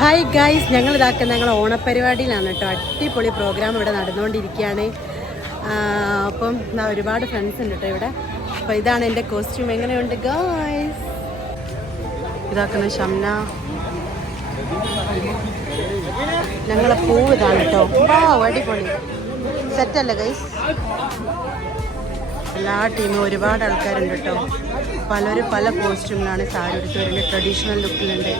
Hi guys, ഞങ്ങൾ ഓണപരിപാടിയിലാണ് കേട്ടോ. അടിപൊളി പ്രോഗ്രാം ഇവിടെ നടന്നുകൊണ്ടിരിക്കുകയാണ്. അപ്പം ഒരുപാട് ഫ്രണ്ട്സ് ഉണ്ട് കേട്ടോ ഇവിടെ. അപ്പോൾ ഇതാണ് എൻ്റെ കോസ്റ്റ്യൂം. എങ്ങനെയുണ്ട് ഗൈസ്? ഇതാക്കുന്ന ഷംന. ഞങ്ങളെ പൂവ് ഇതാണ് കേട്ടോ. അടിപൊളി സെറ്റല്ലേ ഗൈസ്? എല്ലാ ടീമും ഒരുപാട് ആൾക്കാരുണ്ട് കേട്ടോ. പലരും പല കോസ്റ്റ്യൂമിലാണ് സാരി എടുത്ത് വരുന്നത്. ട്രഡീഷണൽ ലുക്കിലുണ്ട്.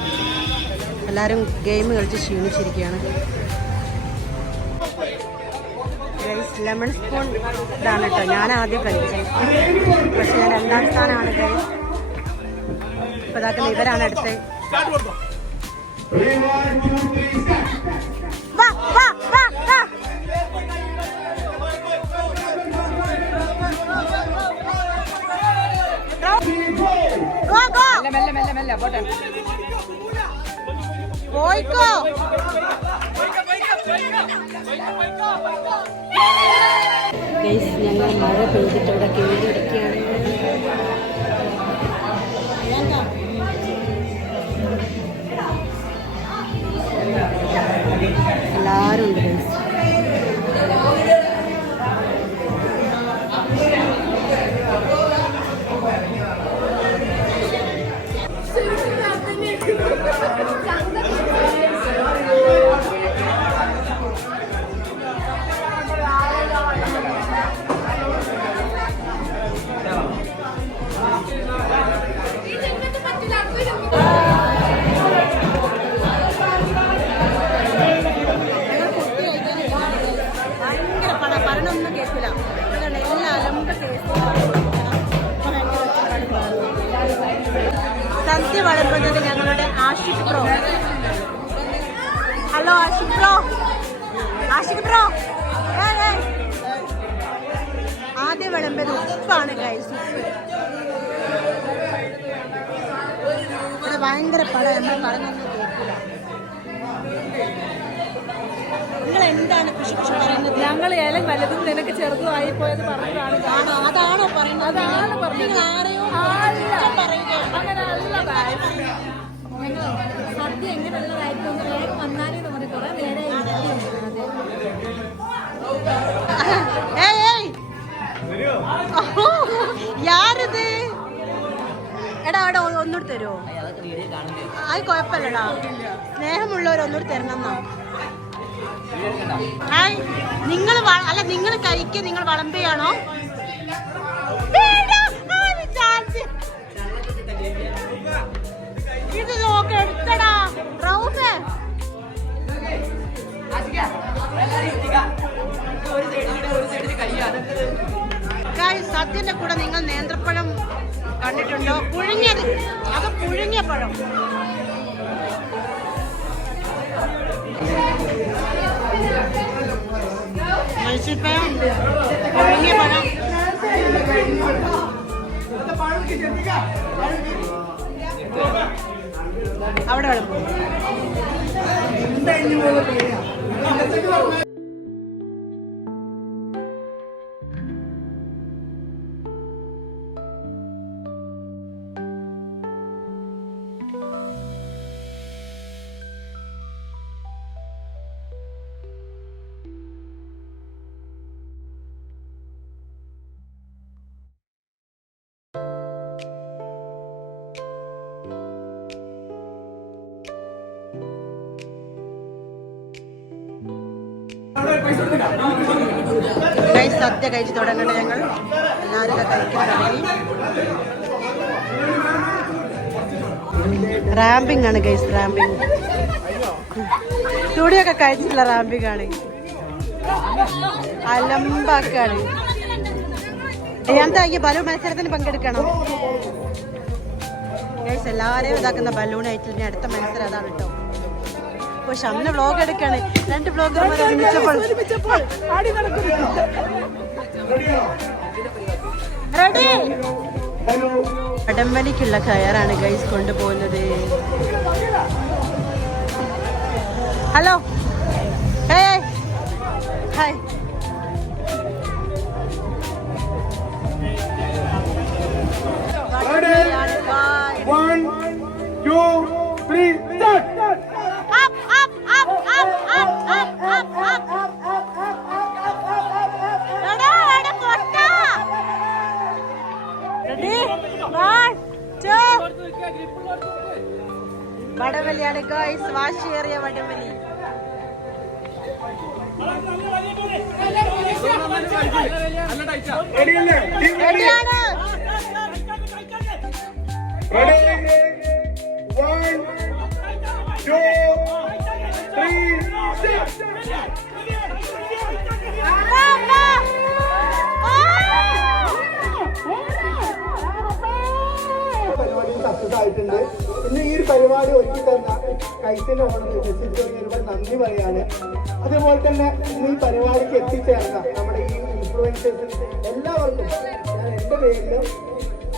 എല്ലാവരും ഗെയിം കളിച്ച് ക്ഷീണിച്ചിരിക്കുകയാണ്. ഗൈസ് ലെമൺ സ്പൂൺ ഇതാണ് കേട്ടോ. ഞാൻ ആദ്യം കളിച്ചത്, പക്ഷെ ഞാൻ 2ാം സ്ഥാനമാണ് ഗൈസ്. ഇപ്പം ഇതാക്കുന്ന ഇവരാണ് അടുത്ത്. പോയിക്കോ. ഗൈസ് ഞങ്ങൾ മഴ പെയ്തിട്ട് ഇവിടെ കയറിയിരിക്കുകയാണ്. എല്ലാവരും ഉണ്ട് ഗൈസ്. പറഞ്ഞൊന്നും കേൾക്കില്ല. എല്ലാ അലമ്പ സദ്യ വളർത്തുന്നത് ഞങ്ങളുടെ Ashiq bro. Hello Ashiq bro. Ashiq bro ആദ്യം വിളമ്പത് ഉപ്പാണ് ഗൈസ്. ഉപ്പ് ഇവിടെ ഭയങ്കര പടം. നമ്മൾ പറഞ്ഞൊന്നും കേൾക്കില്ല. നിങ്ങൾ എന്താണ് കൃഷി പറയുന്നത്? ഞങ്ങൾ ഏലം വലുതും നിനക്ക് ചെറുതുമായി പോയത് പറഞ്ഞതാണ്. അതാണോ പറയുന്നത്? അതാണ് പറഞ്ഞത്. ആരെയോ പറയുക. സദ്യ എങ്ങനെയുള്ളതായിരിക്കും വേഗം വന്നാലേ നമ്മുടെ കുറെ നേരെ യാരിത്? എടാ അവിടെ ഒന്നുകൂടി തരുമോ? അത് കുഴപ്പമില്ലടാ. സ്നേഹമുള്ളവർ ഒന്നുകൂടി തരണം എന്നാ. നിങ്ങൾ അല്ല, നിങ്ങൾ കഴിക്കുക. നിങ്ങൾ വളമ്പയാണോ? ഇത് നോക്ക്, എടുത്തടാ റൗഫേ. സദ്യന്റെ കൂടെ നിങ്ങൾ നേന്ത്രപ്പഴം കണ്ടിട്ടുണ്ടോ? പുഴുങ്ങിയത്. അത് പുഴുങ്ങിയ പഴം. മത്സ്യപ്പഴം, പുഴുങ്ങിയ പഴം. അവിടെ വിളമ്പും. സദ്യ കഴിച്ച് തുടങ്ങട്ടെ. ഞങ്ങൾ എല്ലാവരും കഴിക്കാൻ തുടങ്ങി. റാമ്പിംഗ് ആണ് ഗൈസ്, റാമ്പിംഗ്. ചൂടിയൊക്കെ കഴിച്ചിട്ടുള്ള റാമ്പിംഗ് ആണ്. അലമ്പാക്കാണ്. എന്താ ഈ ബലൂൺ മത്സരത്തിന് പങ്കെടുക്കണം ഗൈസ്? എല്ലാവരെയും ഇതാക്കുന്ന ബലൂൺ ആയിട്ട് അടുത്ത മത്സരം അതാണ് കേട്ടോ. അപ്പോൾ ഷംന വ്ലോഗ് എടുക്കാണ്. 2 വ്ലോഗർമാരെ ഒരുമിച്ചപ്പോൾ റെഡി. വടംവലിക്കുള്ള കയറാണ് ഗൈസ് കൊണ്ടുപോകുന്നത്. Hello, hi. 1, 2, 3, start! ഗോയ്സ് വാശിയേറിയ വടംവലി. റെഡിയാണ്. പരിപാടി സക്സസ് ആയിട്ടുണ്ട്. ഇന്ന് ഈ ഒരു പരിപാടി ഒരുക്കി തന്ന കൈത്തിന്റെ ഓണം ഒരുപാട് നന്ദി പറയാണ്. അതേപോലെ തന്നെ ഇന്ന് ഈ പരിപാടിക്ക് എത്തിച്ചേർന്ന നമ്മുടെ ഈ ഇൻഫ്ലുവൻസേഴ്സിന് എല്ലാവർക്കും ഞാൻ എന്റെ പേരിൽ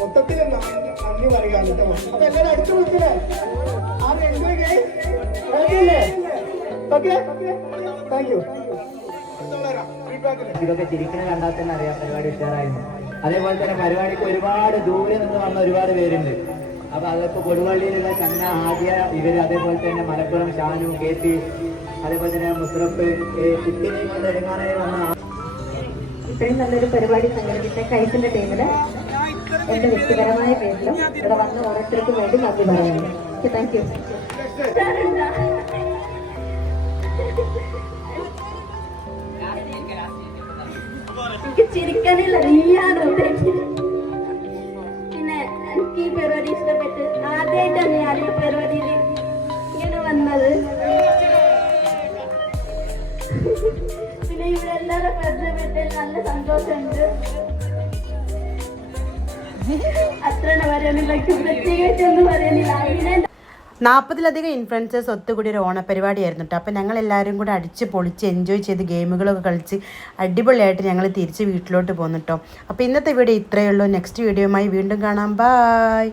മൊത്തത്തിൽ നന്ദി പറയുകയാണ് കേട്ടോ. അപ്പൊ എല്ലാവരും അടുത്ത് വിളിച്ചില്ലേ? Thank you. ഇതൊക്കെ ചിരിക്കുന്നത് കണ്ടാൽ തന്നെ അറിയാം പരിപാടി ഉഷാറായിരുന്നു. അതേപോലെ തന്നെ പരിപാടിക്ക് ഒരുപാട് ദൂരെ നിന്ന് വന്ന ഒരുപാട് പേരുണ്ട്. അപ്പൊ അതൊക്കെ കൊടുവള്ളിയിലുള്ള ചന്ന ആദ്യ ഇവര്, അതേപോലെ തന്നെ മലപ്പുറം ഷാനു, KP, അതേപോലെ തന്നെ മുസ്രഫ്, കുട്ടിനെയും കൊണ്ട് എടുക്കാനായി വന്ന ഇത്രയും നല്ലൊരു പരിപാടി സംഘടിപ്പിച്ച കൈസിന്റെ ടീമില് എന്റെ വ്യക്തിപരമായ പേരിലും ഇവിടെ വന്ന ഓരോരുത്തർക്കും വേണ്ടി നന്ദി പറയുന്നു. Thank you. എനിക്ക് ചിരിക്കാനില്ല, നീയാണ്. പിന്നെ എനിക്ക് ഈ പരിപാടി ഇഷ്ടപ്പെട്ട് ആദ്യമായിട്ടാണ് ഞാൻ ഈ പരിപാടിയിൽ ഇങ്ങനെ വന്നത്. പിന്നെ ഇവിടെ എല്ലാവരും പരിചയപ്പെട്ട് നല്ല സന്തോഷമുണ്ട്. അത്ര പറയാനില്ല, പ്രത്യേകിച്ചൊന്നും പറയാനില്ല. അങ്ങനെ 40-ലധികം ഇൻഫ്ലുവൻസേഴ്സ് ഒത്തുകൂടി ഒരു ഓണപ്പരിപാടിയായിരുന്നു കേട്ടോ. അപ്പോൾ ഞങ്ങൾ എല്ലാവരും കൂടെ അടിച്ച് പൊളിച്ച് എൻജോയ് ചെയ്ത് ഗെയിമുകളൊക്കെ കളിച്ച് അടിപൊളിയായിട്ട് ഞങ്ങൾ തിരിച്ച് വീട്ടിലോട്ട് പോന്നു കേട്ടോ. അപ്പോൾ ഇന്നത്തെ വീഡിയോ ഇത്രയേ ഉള്ളൂ. നെക്സ്റ്റ് വീഡിയോയുമായി വീണ്ടും കാണാം. ബൈ.